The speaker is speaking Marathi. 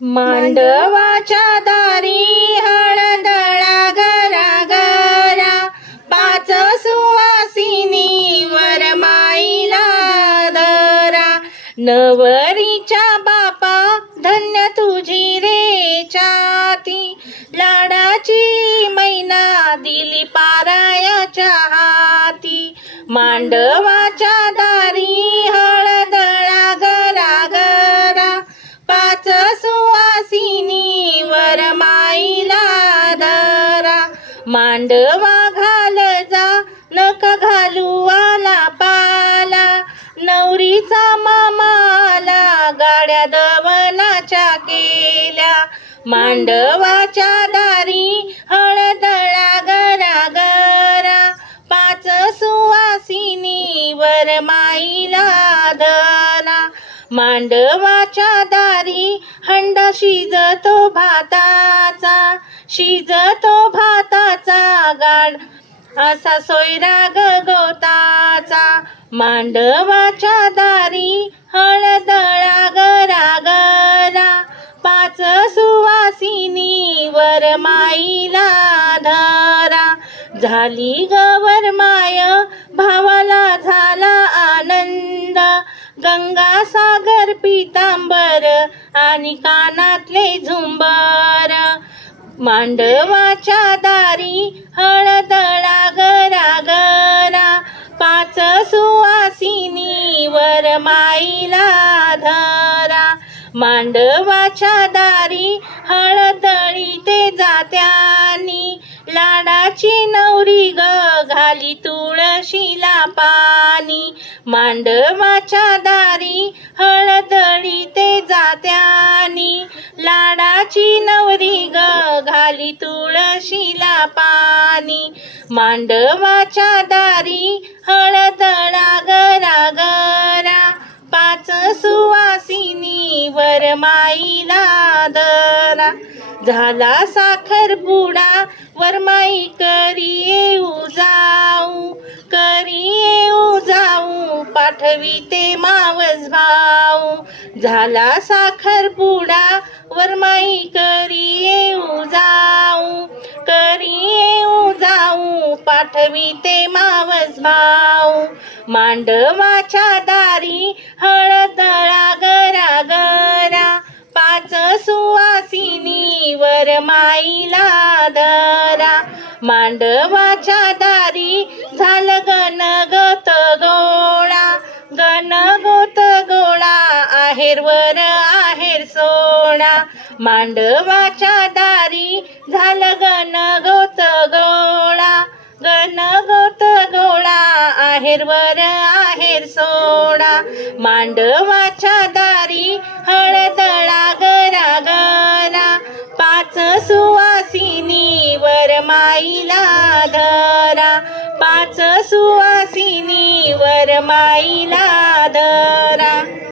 मांडवाच्या दारी हळदळा गरा गरा, पाच सुवासिनी वरमाईला धरा. नवरीच्या बापा धन्य तुझी रे छाती, लाडाची मैना दिली पारायाच्या हाती. मांडवाच्या दारी हळदळा गरा गरा, पाच सुवासिनी वरमाईला धरा. मांडवा घाल जा नख घालू आला पाला, नवरीचा मामाला गाड्या दवनाच्या केल्या. मांडवाच्या दारी हळदळा गरा गरा, पाच सुवासिनी वरमाईला धरा. मांडवाच्या दारी हंडा शिजतो भाताचा, शिजतो भाताचा गाड असा सोयराग गवताचा. मांडवाच्या दारी हळदळा गरा गरा, पाच सुवासिनी वरमाईला धरा. झाली गवर माय भावाला झाला आनंद, गंगासागर पितांबर आणि कानातले झुंबर. मांडवाच्या दारी हळदळा गरा गरा, पाच सुवासिनी वरमाईला धरा. मांडवाच्या दारी हळदळी ते जात्यानी, लाडाची नवरी ग घाली तुळशीला पाणी. मांडवाच्या दारी हळदळी ते जात्यानी, लाडाची नवरी ग घाली तुळशीला पाणी. मांडवाच्या दारी हळदळा गरा गरा, पाच सुवासिनी वरमाईला धरा. झाला साखरपुडा वरमाई करी येऊ जाऊ, करी येऊ जाऊ पाठविते मावस भाऊ. झाला साखरपुडा वरमाई करी येऊ जाऊ, करी येऊ जाऊ पाठविते मावस भाऊ. मांडवाच्या दारी हळदळा गरा गरा, पाच सुवासिनी वरमाईला धरा. मांडवाच्या दारी झालं गणगोत गोळा, गणगोत गोळा आहेरवर आहेर सोळा. मांडवाच्या दारी झालं गणगोत गोळा, गणगोत गोळा आहेरवर आहेर सोळा. मांडवाच्या दारी हळदळा गरा गरा, पाच सुवासिनी वरमाईला धरा. पाच सुवासिनी वरमाईला धरा.